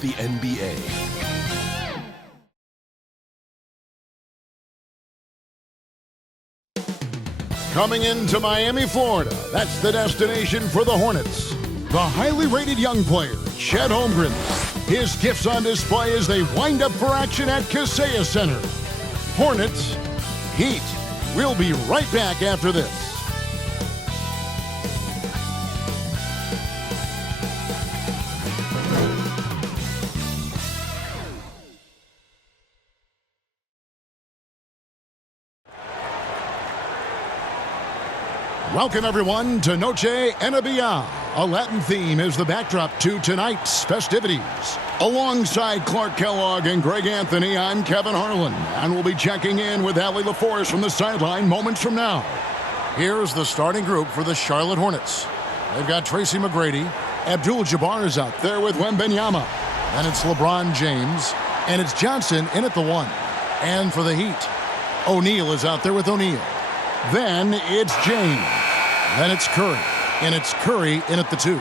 with the NBA. Coming into Miami, Florida, that's the destination for the Hornets. The highly rated young player, Chet Holmgren. His gifts on display as they wind up for action at Kaseya Center. Hornets, Heat. We'll be right back after this. Welcome, everyone, to Noche Enabia. A Latin theme is the backdrop to tonight's festivities. Alongside Clark Kellogg and Greg Anthony, I'm Kevin Harlan, and we'll be checking in with Allie LaForce from the sideline moments from now. Here's the starting group for the Charlotte Hornets. They've got Tracy McGrady. Abdul-Jabbar is out there with Wembanyama. Then it's LeBron James, and it's Johnson in at the 1. And for the Heat, O'Neal is out there with O'Neal. Then it's James. Then it's Curry. And it's Curry in at the 2.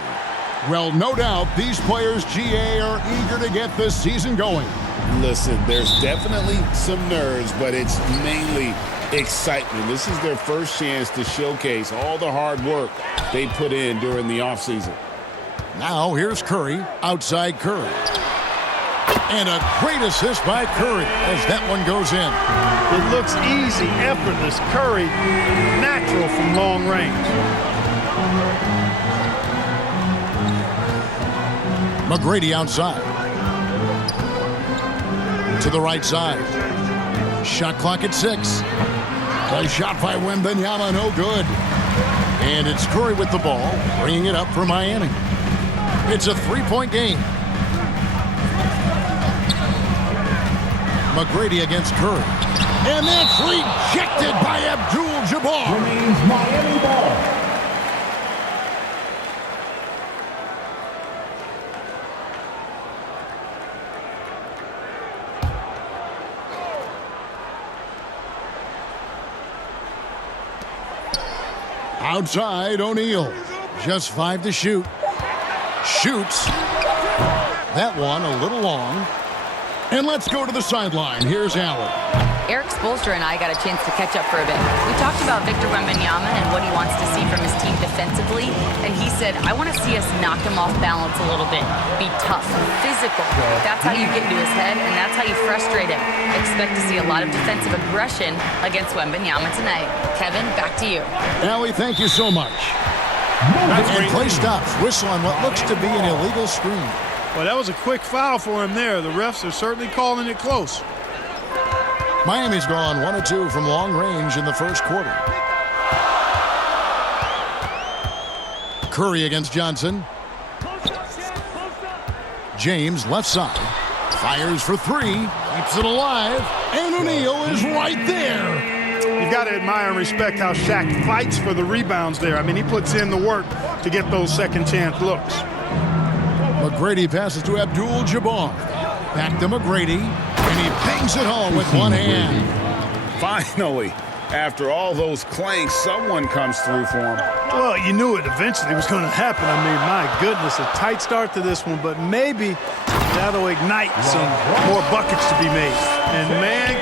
Well, no doubt these players, GA, are eager to get this season going. Listen, there's definitely some nerves, but it's mainly excitement. This is their first chance to showcase all the hard work they put in during the offseason. Now here's Curry, outside Curry. And a great assist by Curry as that one goes in. It looks easy, effortless. Curry, natural from long range. McGrady outside. To the right side. Shot clock at 6. A shot by Wembanyama, no good. And it's Curry with the ball, bringing it up for Miami. It's a 3-point game. McGrady against Curry. And that's rejected by Abdul-Jabbar. Remains Miami ball. Outside, O'Neal. Just 5 to shoot. Shoots. That one a little long. And let's go to the sideline. Here's Allen. Eric Spoelstra and I got a chance to catch up for a bit. We talked about Victor Wembanyama and what he wants to see from his team defensively, and he said, I want to see us knock him off balance a little bit, be tough, physical. That's how you get into his head, and that's how you frustrate him. Expect to see a lot of defensive aggression against Wembanyama tonight. Kevin, back to you. Allie, thank you so much. And play stops. Whistle on what looks to be an illegal screen. Well, that was a quick foul for him there. The refs are certainly calling it close. Miami's gone 1 of 2 from long range in the first quarter. Curry against Johnson. James left side. Fires for 3. Keeps it alive. And O'Neal is right there. You've got to admire and respect how Shaq fights for the rebounds there. I mean, he puts in the work to get those second chance looks. McGrady passes to Abdul-Jabbar. Back to McGrady. And he bangs it home with one hand. Finally, after all those clanks, someone comes through for him. Well, you knew it eventually was going to happen. I mean, my goodness, a tight start to this one, but maybe that'll ignite some more buckets to be made. And, man,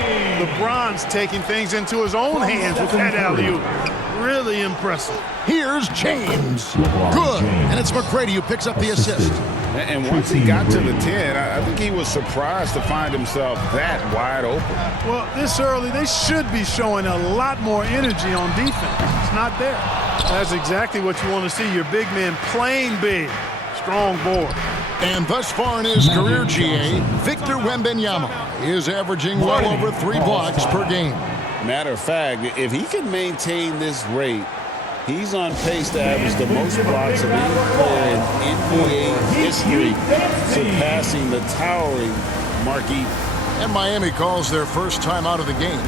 LeBron's taking things into his own hands with that alley-oop. Really impressive. Here's James. Good. And it's McGrady who picks up the assist. And once he got to the 10, I think he was surprised to find himself that wide open. Well, this early, they should be showing a lot more energy on defense. It's not there. That's exactly what you want to see. Your big man playing big. Strong board. And thus far in his career, GA, Victor Wembanyama is averaging well over 3 blocks per game. Matter of fact, if he can maintain this rate, he's on pace to average the most blocks of any player in NBA history, surpassing the towering Mark Eaton. And Miami calls their first time out of the game.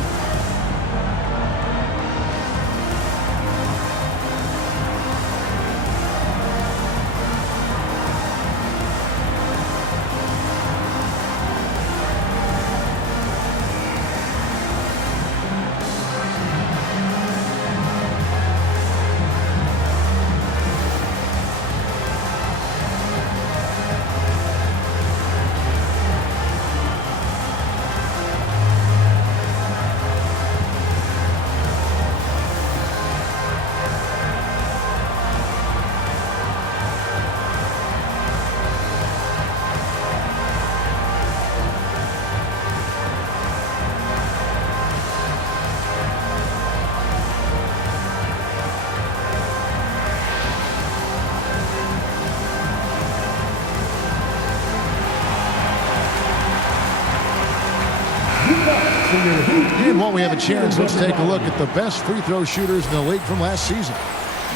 And while we have a chance, let's take a look at the best free throw shooters in the league from last season.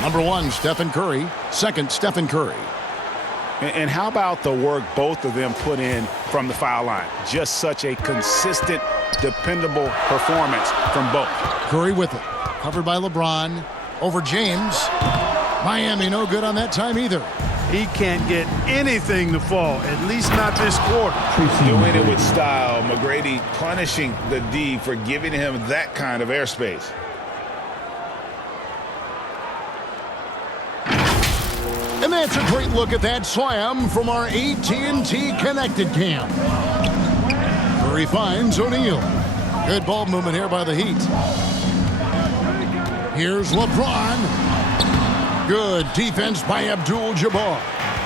Number 1, Stephen Curry. Second, Stephen Curry. And how about the work both of them put in from the foul line? Just such a consistent, dependable performance from both. Curry with it. Covered by LeBron. Over James. Miami no good on that time either. He can't get anything to fall, at least not this quarter. Doing it with style. McGrady punishing the D for giving him that kind of airspace. And that's a great look at that slam from our AT&T Connected Cam. Curry finds O'Neal. Good ball movement here by the Heat. Here's LeBron. Good defense by Abdul-Jabbar.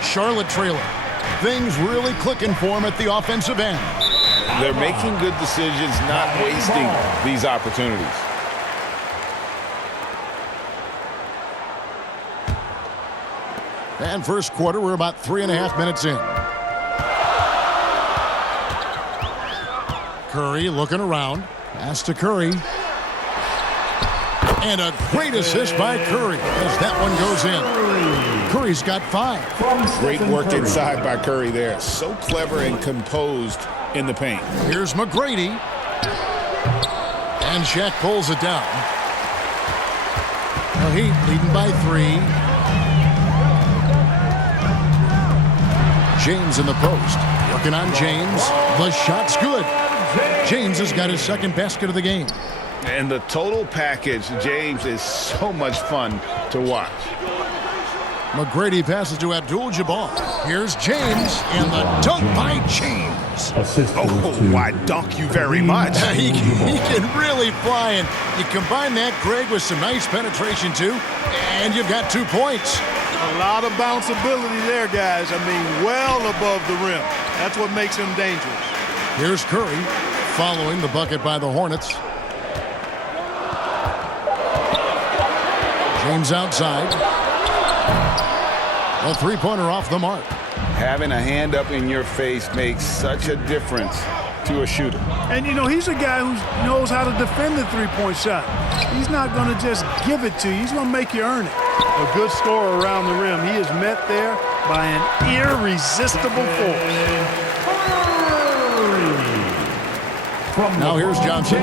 Charlotte trailing. Things really clicking for him at the offensive end. They're making good decisions, not wasting these opportunities. And first quarter, we're about 3.5 minutes in. Curry looking around. Pass to Curry. And a great assist by Curry as that one goes in. Curry's got 5. Great work inside by Curry there. So clever and composed in the paint. Here's McGrady. And Shaq pulls it down. The Heat leading by 3. James in the post. Working on James. The shot's good. James has got his second basket of the game. And the total package, James, is so much fun to watch. McGrady passes to Abdul-Jabbar. Here's James, and the dunk by James. Oh, why dunk you very much. he can really fly, and you combine that, Greg, with some nice penetration, too, and you've got 2 points. A lot of bounceability there, guys. I mean, well above the rim. That's what makes him dangerous. Here's Curry, following the bucket by the Hornets. James outside. A three-pointer off the mark. Having a hand up in your face makes such a difference to a shooter. And, you know, he's a guy who knows how to defend the three-point shot. He's not going to just give it to you. He's going to make you earn it. A good scorer around the rim. He is met there by an irresistible force. Now here's Johnson.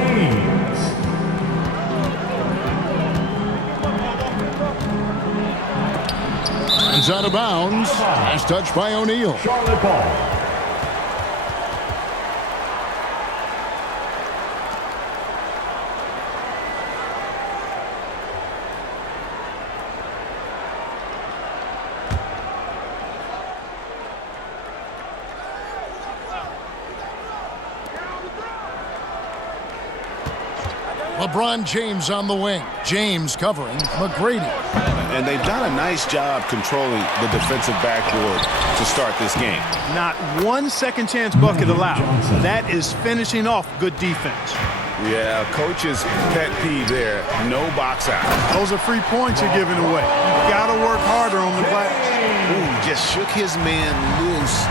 He's out of bounds. Last touch by O'Neal. Charlotte ball. LeBron James on the wing. James covering McGrady. And they've done a nice job controlling the defensive backboard to start this game. Not one second chance bucket allowed. That is finishing off good defense. Yeah, coach's pet peeve there. No box out. Those are free points you're giving away. You got to work harder on the glass. Ooh, just shook his man loose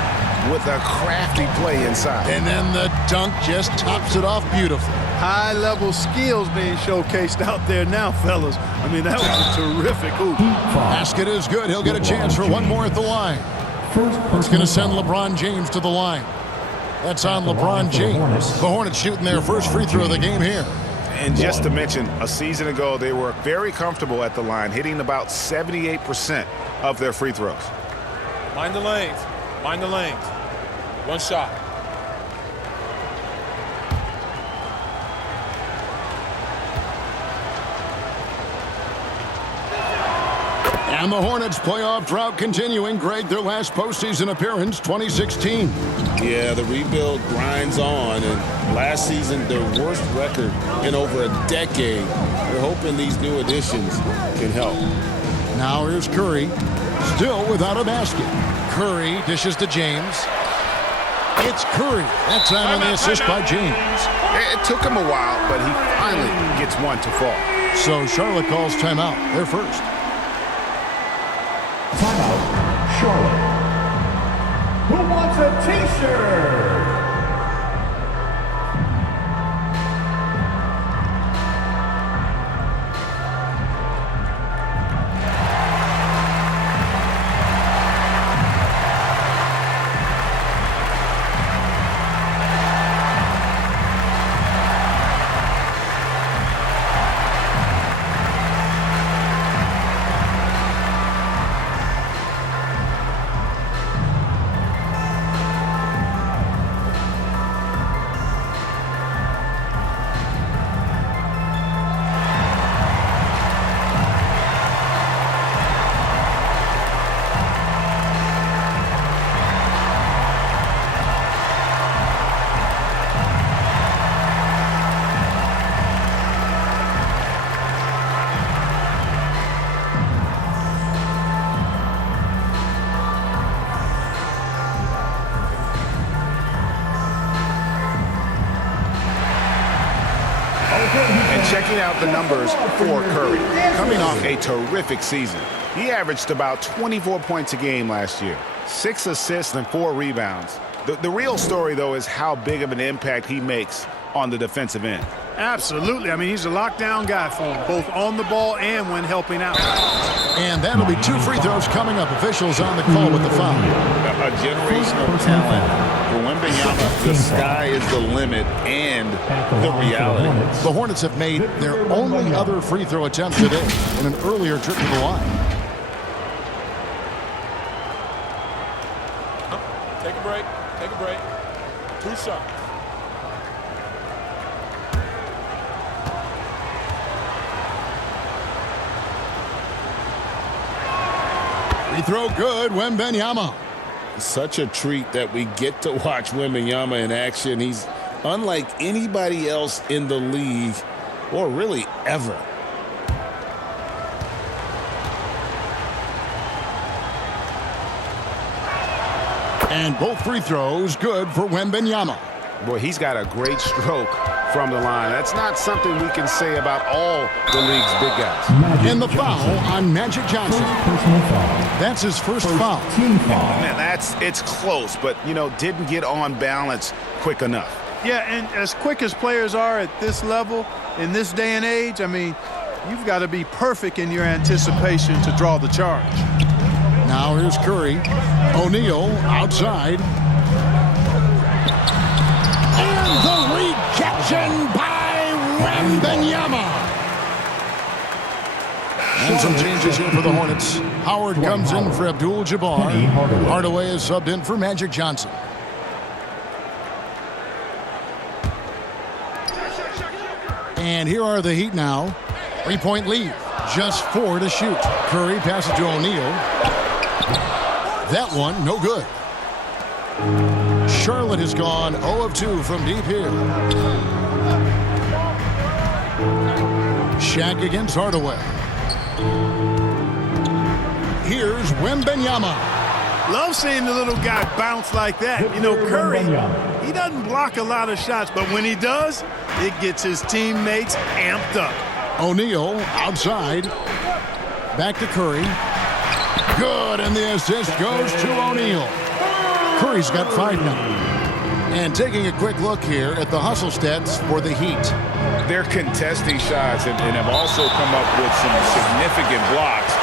with a crafty play inside. And then the dunk just tops it off beautifully. High-level skills being showcased out there now, fellas. I mean, that was a terrific hoop. Basket is good. He'll get a chance for one more at the line. It's going to send LeBron James to the line. That's on LeBron James. The Hornets shooting their first free throw of the game here. And just to mention, a season ago, they were very comfortable at the line, hitting about 78% of their free throws. Mind the lanes. Mind the lanes. One shot. And the Hornets playoff drought continuing. Greg, their last postseason appearance, 2016. Yeah, the rebuild grinds on, and last season, their worst record in over a decade. They're hoping these new additions can help. Now here's Curry, still without a basket. Curry dishes to James. It's Curry. That time on the assist by James. It took him a while, but he finally gets one to fall. So Charlotte calls timeout. They're first. Timeout, Charlotte. Who wants a t-shirt? Checking out the numbers for Curry. Coming off a terrific season. He averaged about 24 points a game last year. 6 assists and 4 rebounds. The real story, though, is how big of an impact he makes on the defensive end. Absolutely. I mean, he's a lockdown guy for him, both on the ball and when helping out. And that'll be 2 free throws coming up. Officials on the call with the foul. A generational talent. For Wembanyama, the sky is the limit and the reality. The Hornets have made their only other free throw attempt today in an earlier trip to the line. Take a break. Take a break. 2 shots. Free throw good, Wembanyama. Such a treat that we get to watch Wembanyama in action. He's unlike anybody else in the league, or really ever. And both free throws good for Wembanyama. Boy, he's got a great stroke from the line. That's not something we can say about all the league's big guys. And the foul on Magic Johnson. That's his first foul. Man, it's close, but, didn't get on balance quick enough. Yeah, and as quick as players are at this level, in this day and age, I mean, you've got to be perfect in your anticipation to draw the charge. Now here's Curry. O'Neal outside. And the rejection by Wembanyama. And some changes here for the Hornets. Howard comes in for Abdul-Jabbar. Hardaway is subbed in for Magic Johnson. And here are the Heat now. 3-point lead. Just 4 to shoot. Curry passes to O'Neal. That one, no good. Charlotte has gone 0 of 2 from deep here. Shaq against Hardaway. Here's Wembanyama. Love seeing the little guy bounce like that. Curry, he doesn't block a lot of shots, but when he does, it gets his teammates amped up. O'Neal outside. Back to Curry. Good, and the assist goes to O'Neal. Curry's got 5 now. And taking a quick look here at the hustle stats for the Heat. They're contesting shots and have also come up with some significant blocks,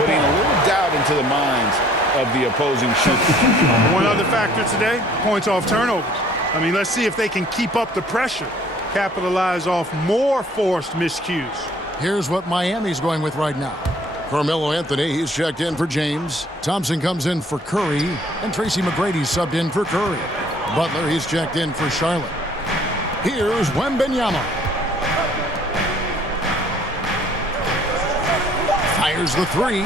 putting a little doubt into the minds of the opposing shooters. One other factor today, points off turnovers. I mean, let's see if they can keep up the pressure, capitalize off more forced miscues. Here's what Miami's going with right now. Carmelo Anthony, he's checked in for James. Thompson comes in for Curry. And Tracy McGrady subbed in for Curry. Butler, he's checked in for Charlotte. Here's Wembanyama. Fires the 3.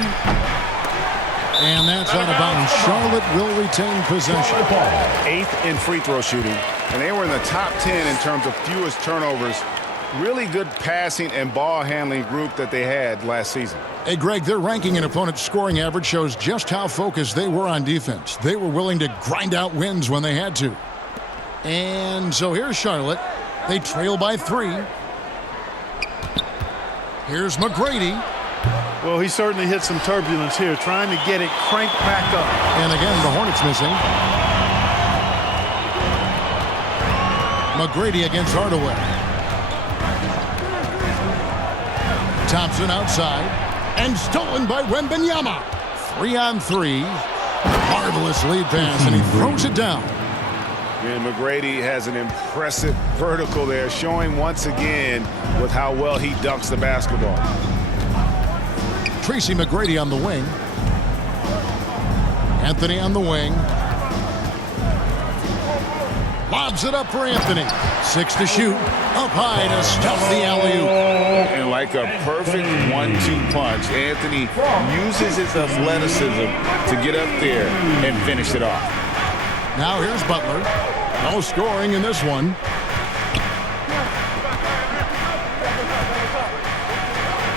And that's out of bounds. Charlotte will retain possession. 8th in free throw shooting. And they were in the top 10 in terms of fewest turnovers. Really good passing and ball handling group that they had last season. Hey, Greg, their ranking and opponent's scoring average shows just how focused they were on defense. They were willing to grind out wins when they had to. And so here's Charlotte. They trail by 3. Here's McGrady. Well, he certainly hit some turbulence here, trying to get it cranked back up. And again, the Hornets missing. McGrady against Hardaway. Thompson outside. And stolen by Wembanyama. 3-on-3. Marvelous lead pass, and he throws it down. And McGrady has an impressive vertical there, showing once again with how well he dunks the basketball. Tracy McGrady on the wing. Anthony on the wing. Lobs it up for Anthony. 6 to shoot. Up high to stuff the alley-oop. And like a perfect 1-2 punch, Anthony uses his athleticism to get up there and finish it off. Now here's Butler. No scoring in this one.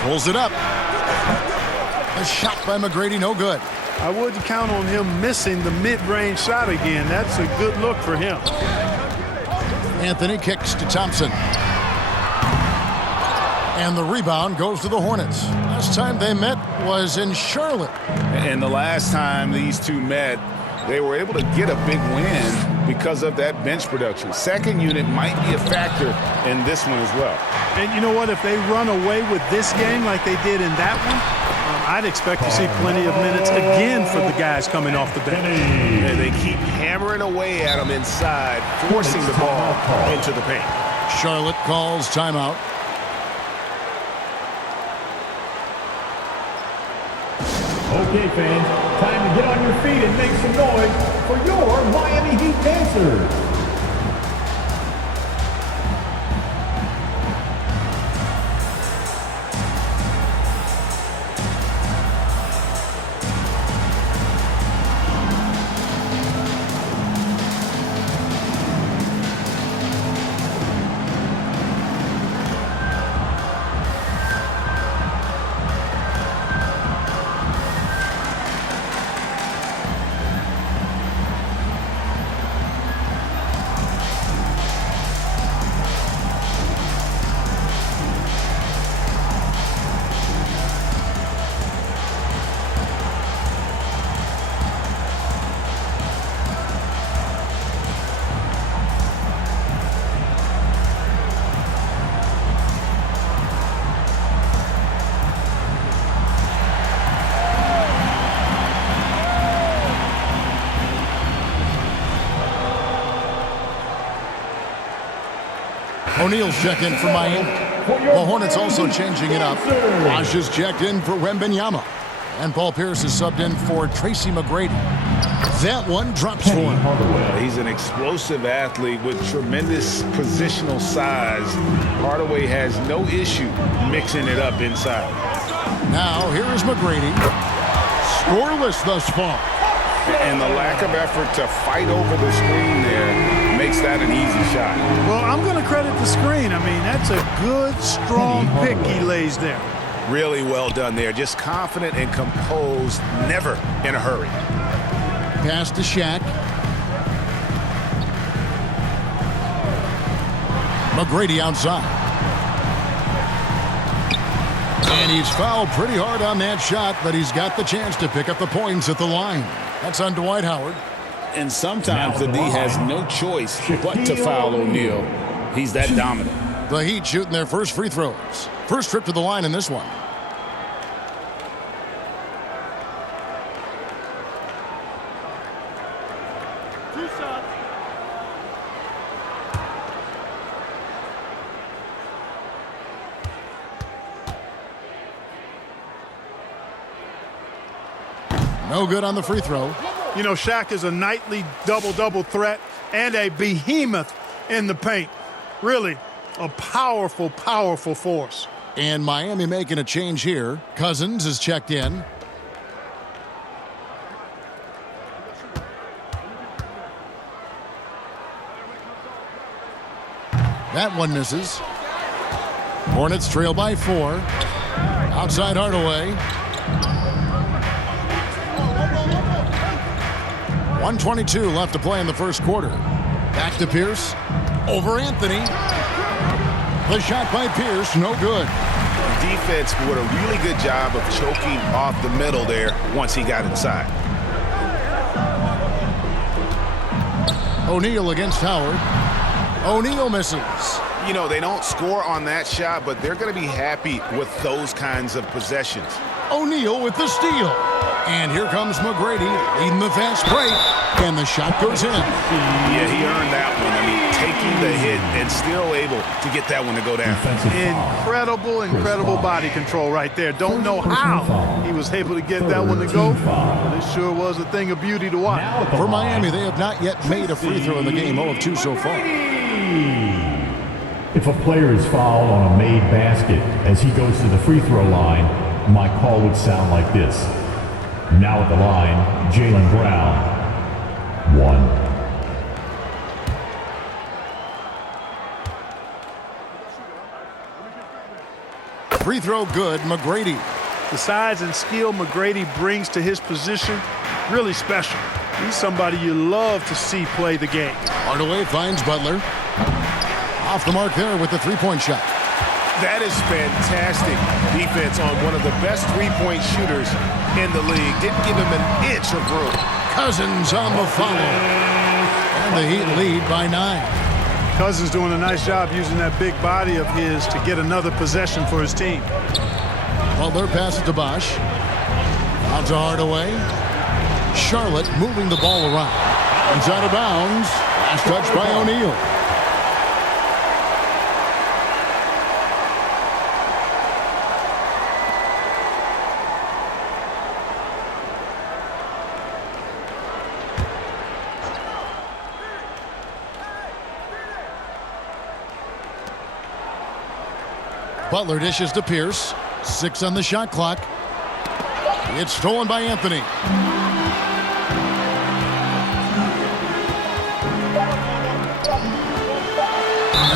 Pulls it up. A shot by McGrady, no good. I wouldn't count on him missing the mid-range shot again. That's a good look for him. And the rebound goes to the Hornets. Last time they met was in Charlotte. And the last time these two met, they were able to get a big win because of that bench production. Second unit might be a factor in this one as well. And you know what? If they run away with this game like they did in that one, I'd expect to see plenty of minutes again for the guys coming off the bench. And they keep hammering away at them inside, forcing the ball into the paint. Charlotte calls timeout. Okay, fans, time to get on your feet and make some noise for your Miami Heat dancers. O'Neal's checked in for Miami. The Hornets also changing it up. Bosh is checked in for Wembanyama. And Paul Pierce is subbed in for Tracy McGrady. That one drops for him. He's an explosive athlete with tremendous positional size. Hardaway has no issue mixing it up inside. Now here is McGrady. Scoreless thus far. And the lack of effort to fight over the screen there makes that an easy shot. Well, I'm going to credit the screen. I mean, that's a good, strong pick he lays there. Really well done there. Just confident and composed, never in a hurry. Pass to Shaq. McGrady outside. And he's fouled pretty hard on that shot, but he's got the chance to pick up the points at the line. That's on Dwight Howard. And sometimes the D has no choice but to foul O'Neal. He's that dominant. The Heat shooting their first free throws. First trip to the line in this one. No good on the free throw. You know, Shaq is a nightly double-double threat and a behemoth in the paint. Really a powerful, powerful force. And Miami making a change here. Cousins is checked in. That one misses. Hornets trail by 4. Outside Hardaway. 1:22 left to play in the first quarter. Back to Pierce. Over Anthony. The shot by Pierce, no good. Defense did a really good job of choking off the middle there once he got inside. O'Neal against Howard. O'Neal misses. You know, they don't score on that shot, but they're going to be happy with those kinds of possessions. O'Neal with the steal. And here comes McGrady leading the fast break. And the shot goes in. Yeah, he earned that one. I mean, taking the hit and still able to get that one to go down. Incredible body control right there. Don't know how he was able to get that one to go, but it sure was a thing of beauty to watch. For Miami, they have not yet made a free throw in the game. 0 of 2 so far. If a player is fouled on a made basket as he goes to the free throw line, my call would sound like this. Now at the line, Jaylen Brown. 1. Free throw good, McGrady. The size and skill McGrady brings to his position, really special. He's somebody you love to see play the game. Hardaway finds Butler. Off the mark there with the three-point shot. That is fantastic defense on one of the best three-point shooters in the league. Didn't give him an inch of room. Cousins on the follow. And the Heat lead by 9. Cousins doing a nice job using that big body of his to get another possession for his team. Butler passes to Bosh. Out to Hardaway. Charlotte moving the ball around. He's out of bounds. Last touch by O'Neal. Butler dishes to Pierce. 6 on the shot clock. It's stolen by Anthony.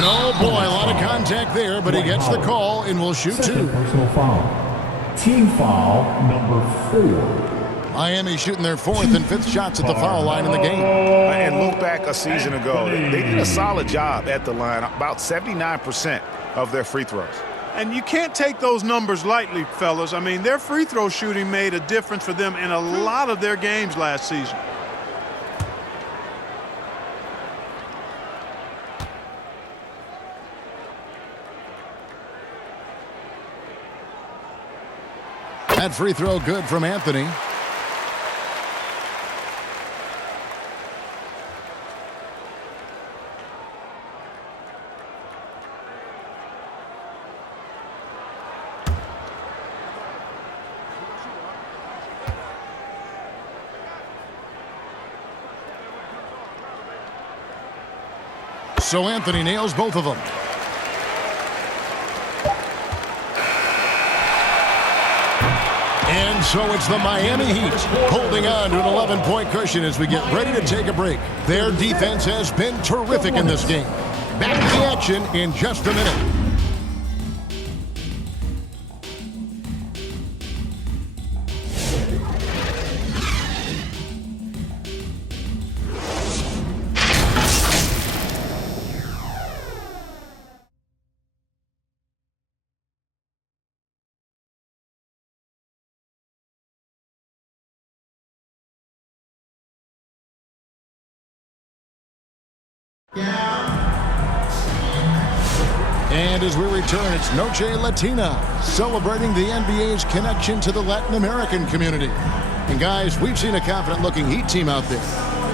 And oh boy, a lot of contact there, but he gets the call and will shoot 2. Second personal foul. Team foul number 4. Miami shooting their 4th and 5th shots at the foul line in the game. And look back a season ago, they did a solid job at the line, about 79% of their free throws. And you can't take those numbers lightly, fellas. I mean, their free throw shooting made a difference for them in a lot of their games last season. That free throw good from Anthony. So Anthony nails both of them. And so it's the Miami Heat holding on to an 11-point cushion as we get ready to take a break. Their defense has been terrific in this game. Back to the action in just a minute. And as we return, it's Noche Latina, celebrating the NBA's connection to the Latin American community. And guys, we've seen a confident-looking Heat team out there.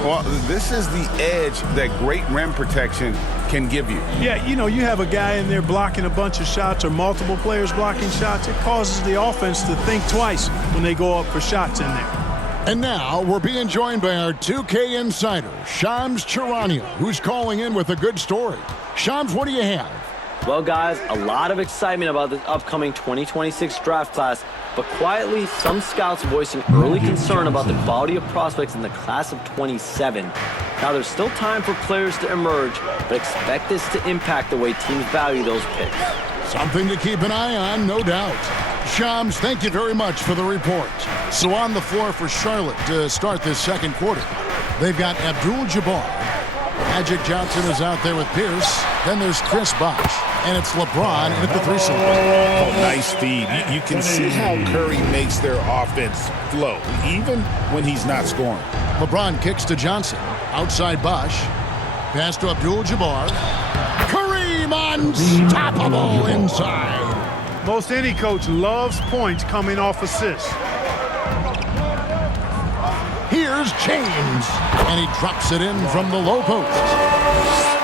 Well, this is the edge that great rim protection can give you. Yeah, you know, you have a guy in there blocking a bunch of shots or multiple players blocking shots. It causes the offense to think twice when they go up for shots in there. And now we're being joined by our 2K insider, Shams Charania, who's calling in with a good story. Shams, what do you have? Well, guys, a lot of excitement about the upcoming 2026 draft class, but quietly, some scouts voicing early concern about the quality of prospects in the class of 27. Now, there's still time for players to emerge, but expect this to impact the way teams value those picks. Something to keep an eye on, no doubt. Shams, thank you very much for the report. So on the floor for Charlotte to start this second quarter, they've got Abdul-Jabbar. Magic Johnson is out there with Pierce. Then there's Chris Bosh. And it's LeBron at the 3 slot. Oh, nice feed. You can see how Curry makes their offense flow, even when he's not scoring. LeBron kicks to Johnson. Outside Bosh. Pass to Abdul-Jabbar. Kareem unstoppable inside. Most any coach loves points coming off assists. Here's James. And he drops it in from the low post.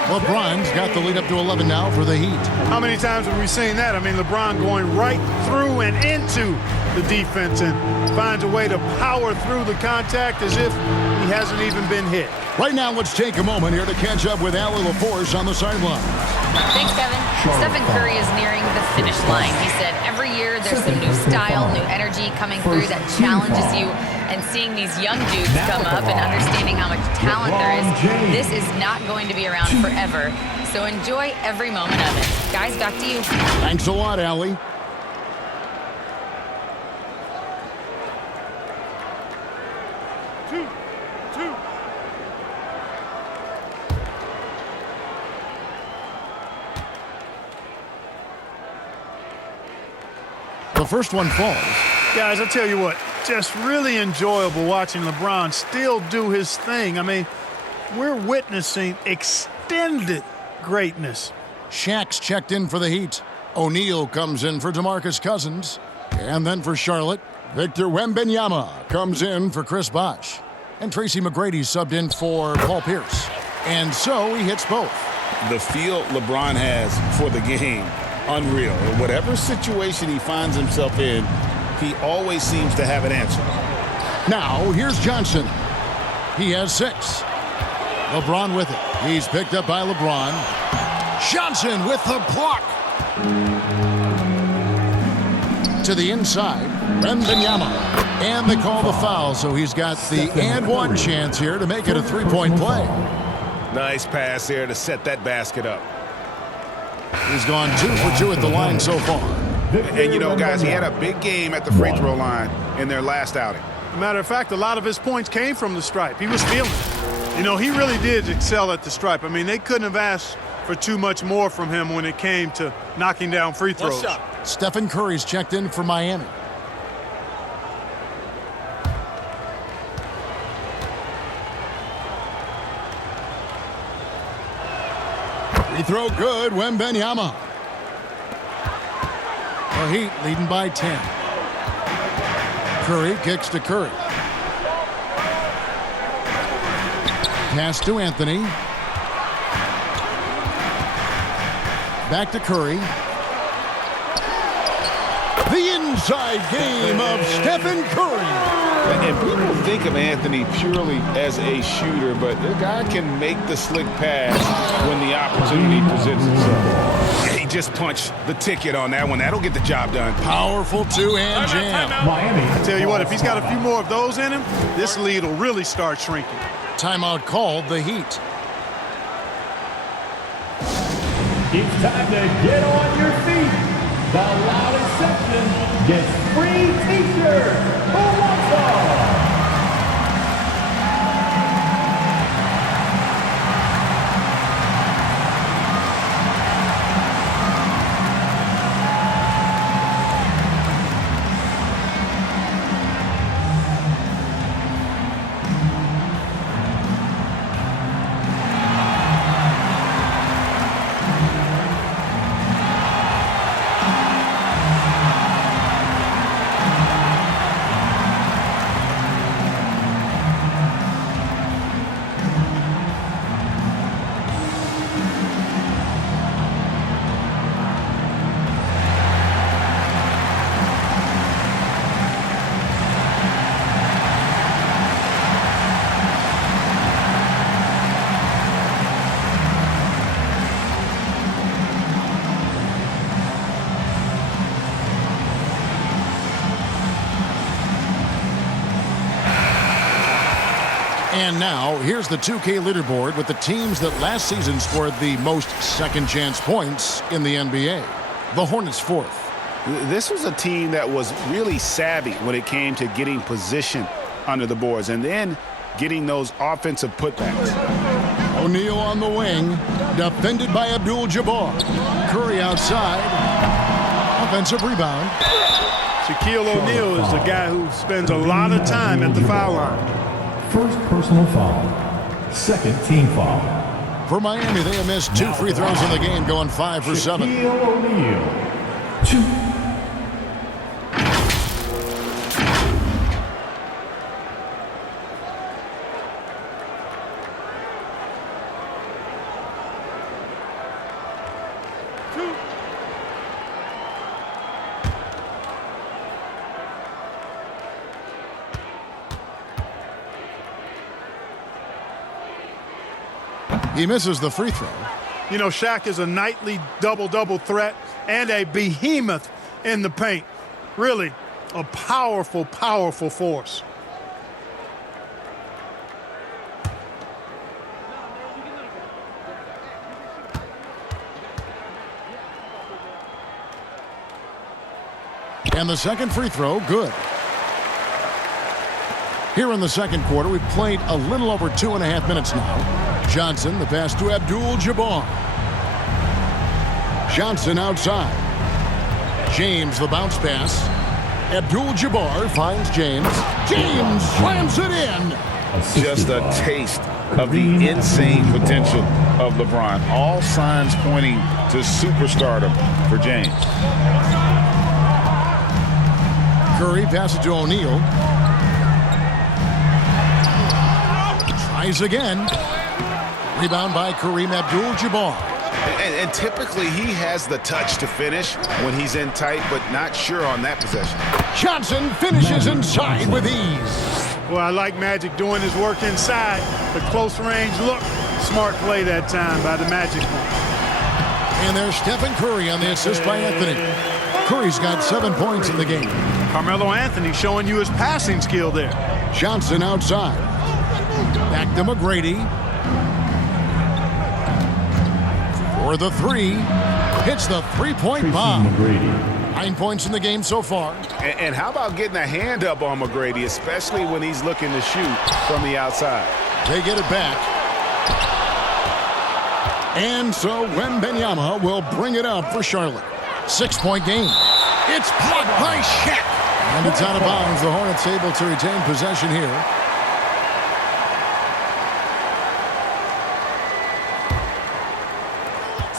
LeBron's got the lead up to 11 now for the Heat. How many times have we seen that? I mean, LeBron going right through and into the defense and finds a way to power through the contact as if he hasn't even been hit. Right now, let's take a moment here to catch up with Allie LaForce on the sideline. Thanks, Kevin. Stephen Curry is nearing the finish line. He said every year there's some new style, new energy coming through that challenges you. And seeing these young dudes come up and understanding how much talent there is, this is not going to be around forever. So enjoy every moment of it. Guys, back to you. Thanks a lot, Allie. The first one falls. Guys, I tell you what, just really enjoyable watching LeBron still do his thing. I mean, we're witnessing extended greatness. Shaq's checked in for the Heat. O'Neal comes in for DeMarcus Cousins. And then for Charlotte, Victor Wembanyama comes in for Chris Bosh. And Tracy McGrady subbed in for Paul Pierce. And so he hits both. The feel LeBron has for the game, unreal. In whatever situation he finds himself in, he always seems to have an answer. Now, here's Johnson. He has 6. LeBron with it. He's picked up by LeBron. Johnson with the block. To the inside, Wembanyama. And they call the foul, so he's got the and one chance here to make it a 3-point play. Nice pass there to set that basket up. He's gone 2 for 2 at the line so far. And, you know, guys, he had a big game at the free throw line in their last outing. As a matter of fact, a lot of his points came from the stripe. He was feeling it. You know, he really did excel at the stripe. I mean, they couldn't have asked for too much more from him when it came to knocking down free throws. Stephen Curry's checked in for Miami. Free throw good, Wembanyama. The Heat leading by 10. Curry kicks to Curry. Pass to Anthony. Back to Curry. The inside game of Stephen Curry. And people think of Anthony purely as a shooter, but the guy can make the slick pass when the opportunity presents itself. He just punched the ticket on that one. That'll get the job done. Powerful two-hand jam. Miami. I tell you what, if he's got a few more of those in him, this lead will really start shrinking. Timeout called, the Heat. It's time to get on your feet. The loudest section gets free t-shirts. Who wants them? And now, here's the 2K leaderboard with the teams that last season scored the most second-chance points in the NBA. The Hornets 4th. This was a team that was really savvy when it came to getting position under the boards and then getting those offensive putbacks. O'Neal on the wing, defended by Abdul-Jabbar. Curry outside. Offensive rebound. Shaquille O'Neal is a guy who spends a lot of time at the foul line. First personal foul. Second team foul. For Miami, they have missed 2 free throws in the game, going 5 for 7. Shaquille O'Neal. 2. He misses the free throw. You know, Shaq is a nightly double-double threat and a behemoth in the paint. Really, a powerful, powerful force. And the second free throw, good. Here in the second quarter, we've played a little over 2.5 minutes now. Johnson, the pass to Abdul-Jabbar. Johnson outside. James, the bounce pass. Abdul-Jabbar finds James. James slams it in. Just a taste of the insane potential of LeBron. All signs pointing to superstardom for James. Curry passes to O'Neal. Tries again. Rebound by Kareem Abdul-Jabbar. And typically he has the touch to finish when he's in tight, but not sure on that possession. Johnson finishes inside with ease. Well, I like Magic doing his work inside. The close range look. Smart play that time by the Magic. And there's Stephen Curry on the assist by Anthony. Curry's got 7 points in the game. Carmelo Anthony showing you his passing skill there. Johnson outside. Back to McGrady. For the three. Hits the three-point bomb. 9 points in the game so far. And how about getting a hand up on McGrady, especially when he's looking to shoot from the outside? They get it back. And so Wembanyama will bring it up for Charlotte. 6-point game. It's blocked by Shaq. And it's out of bounds. The Hornets able to retain possession here.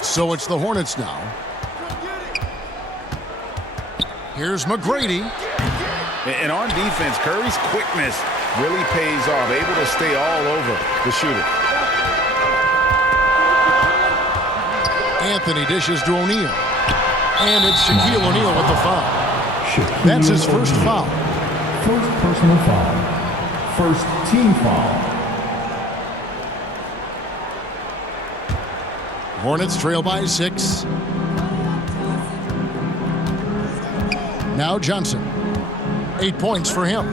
So it's the Hornets now. Here's McGrady. And on defense, Curry's quickness really pays off. Able to stay all over the shooter. Anthony dishes to O'Neal. And it's Shaquille O'Neal with the foul. That's his first foul. First personal foul. First team foul. Hornets trail by 6. Now Johnson. 8 points for him.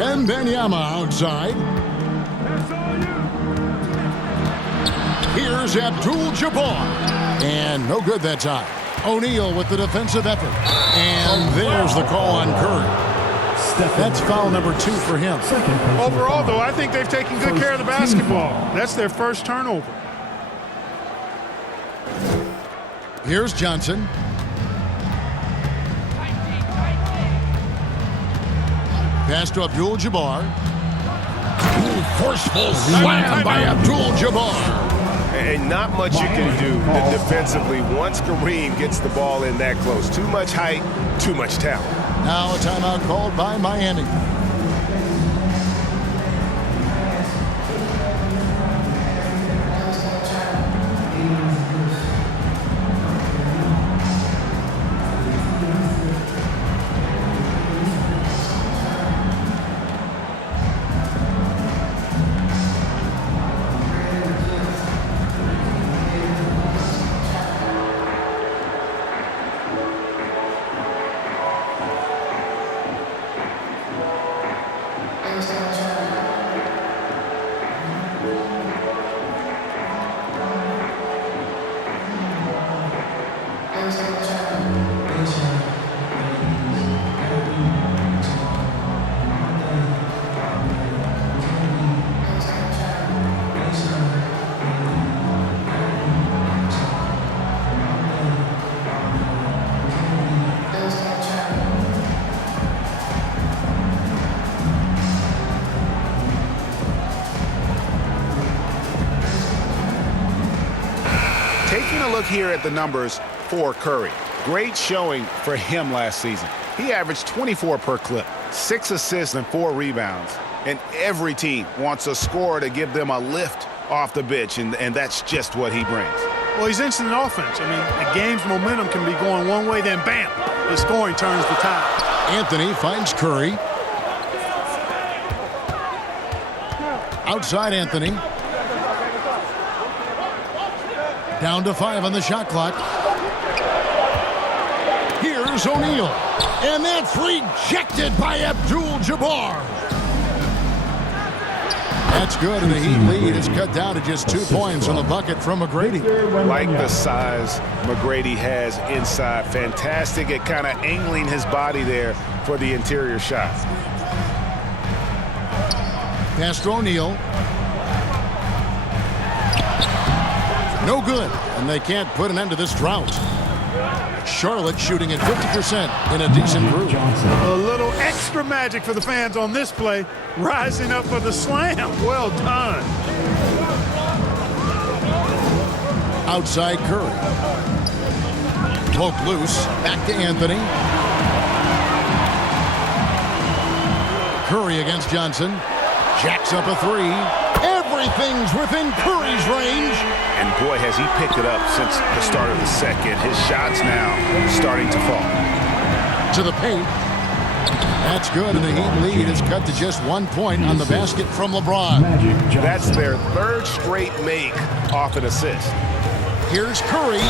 And Wembanyama outside. Here's Abdul-Jabbar. And no good that time. O'Neal with the defensive effort. And there's the call on Curry. That's foul number 2 for him. Overall, though, I think they've taken good care of the basketball. That's their first turnover. Here's Johnson. Pass to Abdul-Jabbar. Forceful slam by Abdul-Jabbar. And not much you can do defensively once Kareem gets the ball in that close. Too much height, too much talent. Now a timeout called by Miami. Taking a look here at the numbers for Curry. Great showing for him last season. He averaged 24 per clip, 6 assists and 4 rebounds. And every team wants a scorer to give them a lift off the bench, and that's just what he brings. Well, he's instant offense. I mean, the game's momentum can be going one way, then bam, the scoring turns the tide. Anthony finds Curry. Outside Anthony. Down to 5 on the shot clock. Here's O'Neal. And that's rejected by Abdul-Jabbar. That's good, and the Heat lead is cut down to just 2 points on the bucket from McGrady. Like the size McGrady has inside. Fantastic at kind of angling his body there for the interior shot. Pass to O'Neal. No good, and they can't put an end to this drought. Charlotte shooting at 50% in a decent group. Johnson. A little extra magic for the fans on this play. Rising up for the slam. Well done. Outside Curry. Poke loose. Back to Anthony. Curry against Johnson. Jacks up a three. Everything's within Curry's range. And boy, has he picked it up since the start of the second. His shots now starting to fall. To the paint. That's good, and the Heat lead is cut to just 1 point on the basket from LeBron. Magic Johnson. That's their third straight make off an assist. Here's Curry.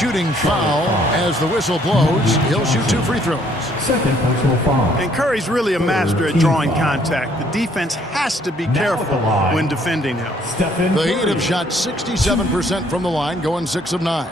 Shooting foul as the whistle blows. He'll shoot 2 free throws. Second personal foul. And Curry's really a master at drawing contact. The defense has to be careful when defending him. Stephen The Heat Curry. have shot 67% from the line, going 6 of 9.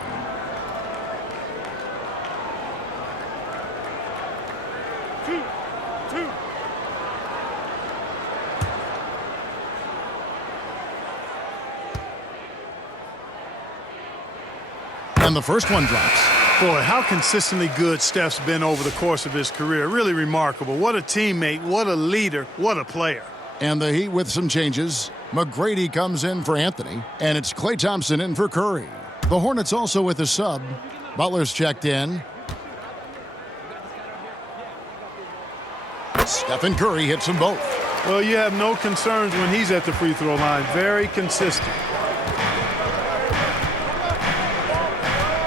And the first one drops. Boy, how consistently good Steph's been over the course of his career. Really remarkable. What a teammate, what a leader, what a player. And the Heat with some changes. McGrady comes in for Anthony, and it's Klay Thompson in for Curry. The Hornets also with a sub. Butler's checked in. Stephen Curry hits them both. Well, you have no concerns when he's at the free throw line. Very consistent.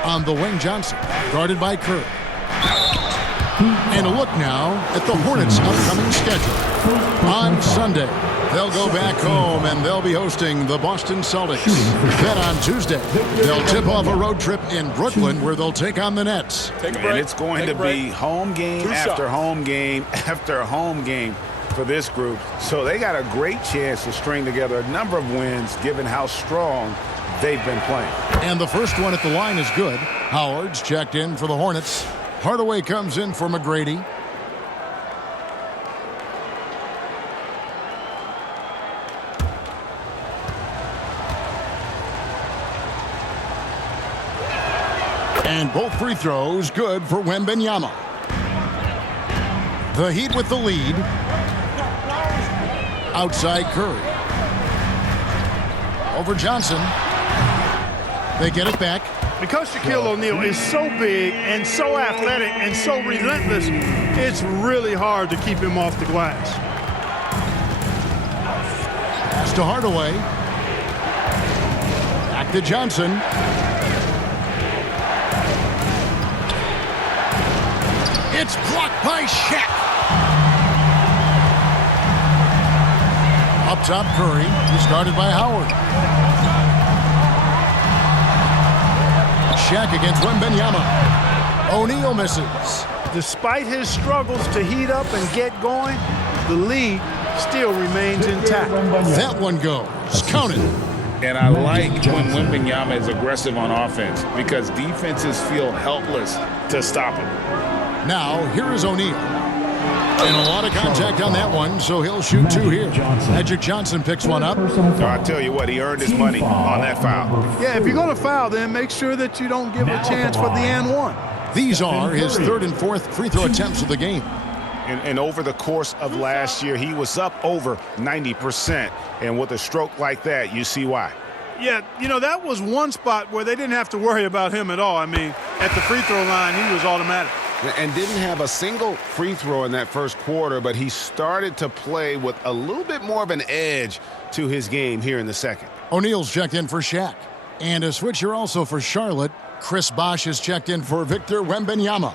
On the wing, Johnson, guarded by Curry. And a look now at the Hornets' upcoming schedule. On Sunday, they'll go back home and they'll be hosting the Boston Celtics. Then on Tuesday, they'll tip off a road trip in Brooklyn where they'll take on the Nets. And it's going to be home game after home game after home game for this group. So they got a great chance to string together a number of wins given how strong they've been playing. And the first one at the line is good. Howard's checked in for the Hornets. Hardaway comes in for McGrady. And both free throws good for Wembanyama. The Heat with the lead. Outside Curry. Over Johnson. They get it back. Because Shaquille O'Neal is so big and so athletic and so relentless, it's really hard to keep him off the glass. Pass to Hardaway. Back to Johnson. It's blocked by Shaq. Up top, Curry. He's guarded by Howard. Shaq against Wembanyama. O'Neal misses. Despite his struggles to heat up and get going, the lead still remains intact. That one goes. Counted. And I like when Wembanyama is aggressive on offense because defenses feel helpless to stop him. Now, here is O'Neal. And a lot of contact on that one, so he'll shoot 2 here. Magic Johnson picks one up. I tell you what, he earned his money on that foul. Yeah, if you're going to foul, then make sure that you don't give a chance for the and one. These are his 3rd and 4th free throw attempts of the game. And over the course of last year, he was up over 90%. And with a stroke like that, you see why. Yeah, you know, that was one spot where they didn't have to worry about him at all. I mean, at the free throw line, he was automatic. And didn't have a single free throw in that first quarter, but he started to play with a little bit more of an edge to his game here in the second. O'Neal's checked in for Shaq. And a switcher also for Charlotte. Chris Bosh is checked in for Victor Wembanyama.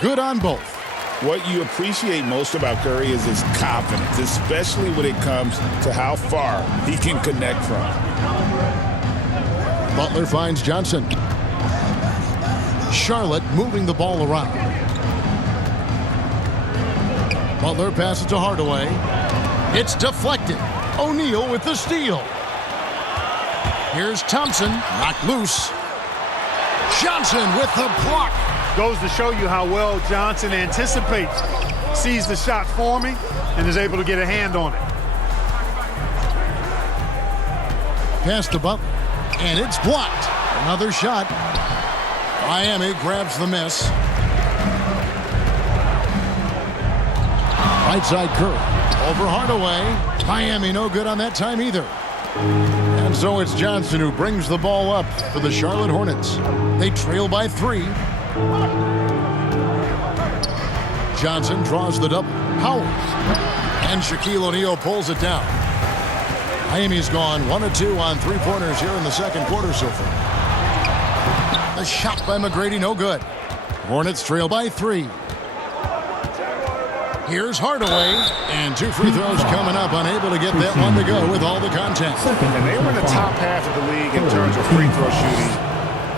Good on both. What you appreciate most about Curry is his confidence, especially when it comes to how far he can connect from. Butler finds Johnson. Charlotte moving the ball around. Butler passes to Hardaway. It's deflected. O'Neal with the steal. Here's Thompson, knocked loose. Johnson with the block. Goes to show you how well Johnson anticipates, sees the shot forming, and is able to get a hand on it. Pass to Butler. And it's blocked. Another shot. Miami grabs the miss. Right side Curry. Over Hardaway. Miami no good on that time either. And so it's Johnson who brings the ball up for the Charlotte Hornets. They trail by 3. Johnson draws the double. Howard. And Shaquille O'Neal pulls it down. Miami's gone 1 of 2 on 3-pointers here in the second quarter so far. The shot by McGrady, no good. Hornets trail by 3. Here's Hardaway, and 2 free throws coming up, unable to get that one to go with all the contact. And they were in the top half of the league in terms of free throw shooting.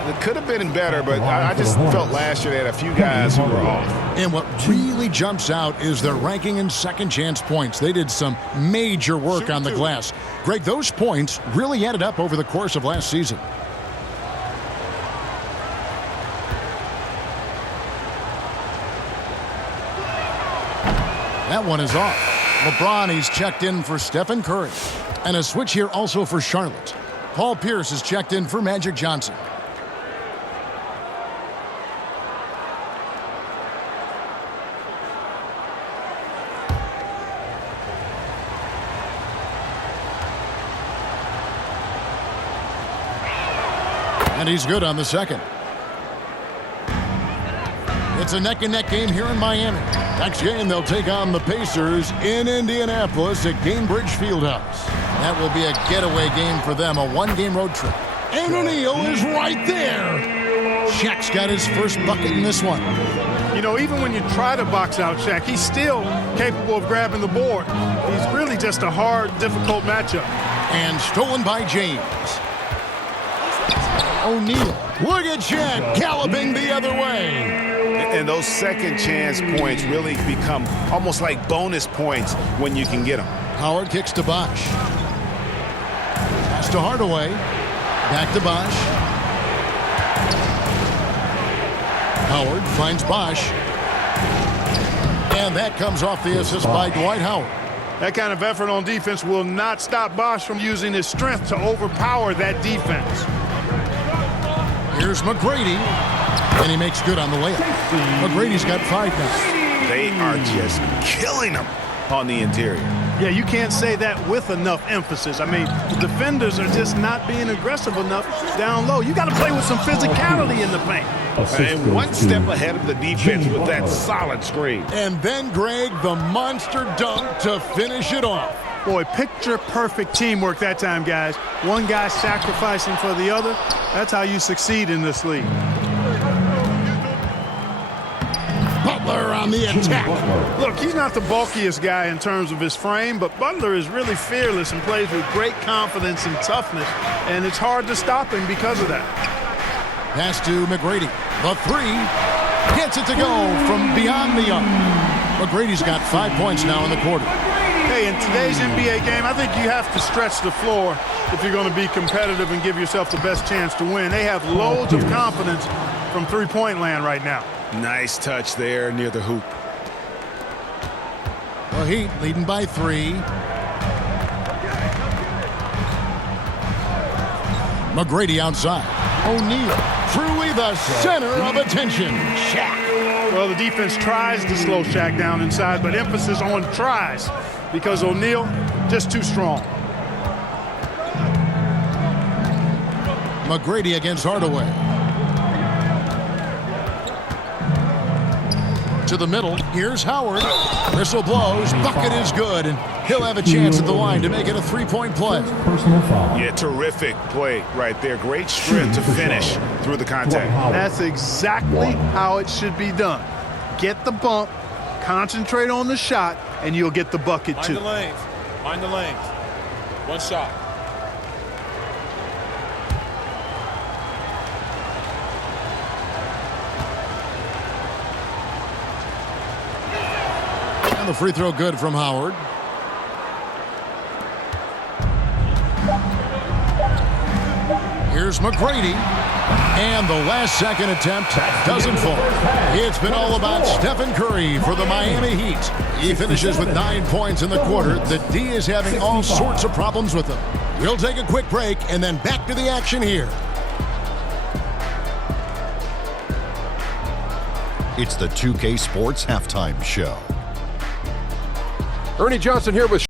It could have been better, but I just felt last year they had a few guys who were off. And what really jumps out is their ranking in second chance points. They did some major work on the glass. Greg, those points really added up over the course of last season. That one is off. LeBron, he's checked in for Stephen Curry. And a switch here also for Charlotte. Paul Pierce is checked in for Magic Johnson. And he's good on the second. It's a neck-and-neck game here in Miami. Next game, they'll take on the Pacers in Indianapolis at Gainbridge Fieldhouse. That will be a getaway game for them, a 1-game road trip. And O'Neal is right there. Shaq's got his first bucket in this one. You know, even when you try to box out Shaq, he's still capable of grabbing the board. He's really just a hard, difficult matchup. And stolen by James. O'Neal. Look at Shaq galloping the other way. And those second chance points really become almost like bonus points when you can get them. Howard kicks to Bosh. Pass to Hardaway. Back to Bosh. Howard finds Bosh. And that comes off the assist by Dwight Howard. That kind of effort on defense will not stop Bosh from using his strength to overpower that defense. Here's McGrady. And he makes good on the layup. McGrady's got 5 now. They are just killing them on the interior. Yeah, you can't say that with enough emphasis. I mean, the defenders are just not being aggressive enough down low. You got to play with some physicality in the paint. And one step ahead of the defense with that solid screen. And then, Greg, the monster dunk to finish it off. Boy, picture-perfect teamwork that time, guys. One guy sacrificing for the other. That's how you succeed in this league. Butler on the attack. Look, he's not the bulkiest guy in terms of his frame, but Butler is really fearless and plays with great confidence and toughness, and it's hard to stop him because of that. Pass to McGrady. The 3. Gets it to go from beyond the arc. McGrady's got 5 points now in the quarter. Hey, in today's NBA game, I think you have to stretch the floor if you're going to be competitive and give yourself the best chance to win. They have loads of confidence from three-point land right now. Nice touch there near the hoop. The Heat leading by 3. McGrady outside. O'Neal, truly the center of attention. Shaq. Well, the defense tries to slow Shaq down inside, but emphasis on tries because O'Neal just too strong. McGrady against Hardaway. To the middle. Here's Howard. Whistle blows. Bucket is good, and he'll have a chance at the line to make it a 3-point play. Personal foul. Yeah, terrific play right there. Great strength to finish through the contact. That's exactly how it should be done. Get the bump, concentrate on the shot, and you'll get the bucket too. Mind the lanes. Mind the lanes. One shot. And the free throw good from Howard. Here's McGrady. And the last second attempt doesn't fall. It's been all about Stephen Curry for the Miami Heat. He finishes with 9 points in the quarter. The D is having all sorts of problems with him. We'll take a quick break and then back to the action here. It's the 2K Sports Halftime Show. Ernie Johnson here with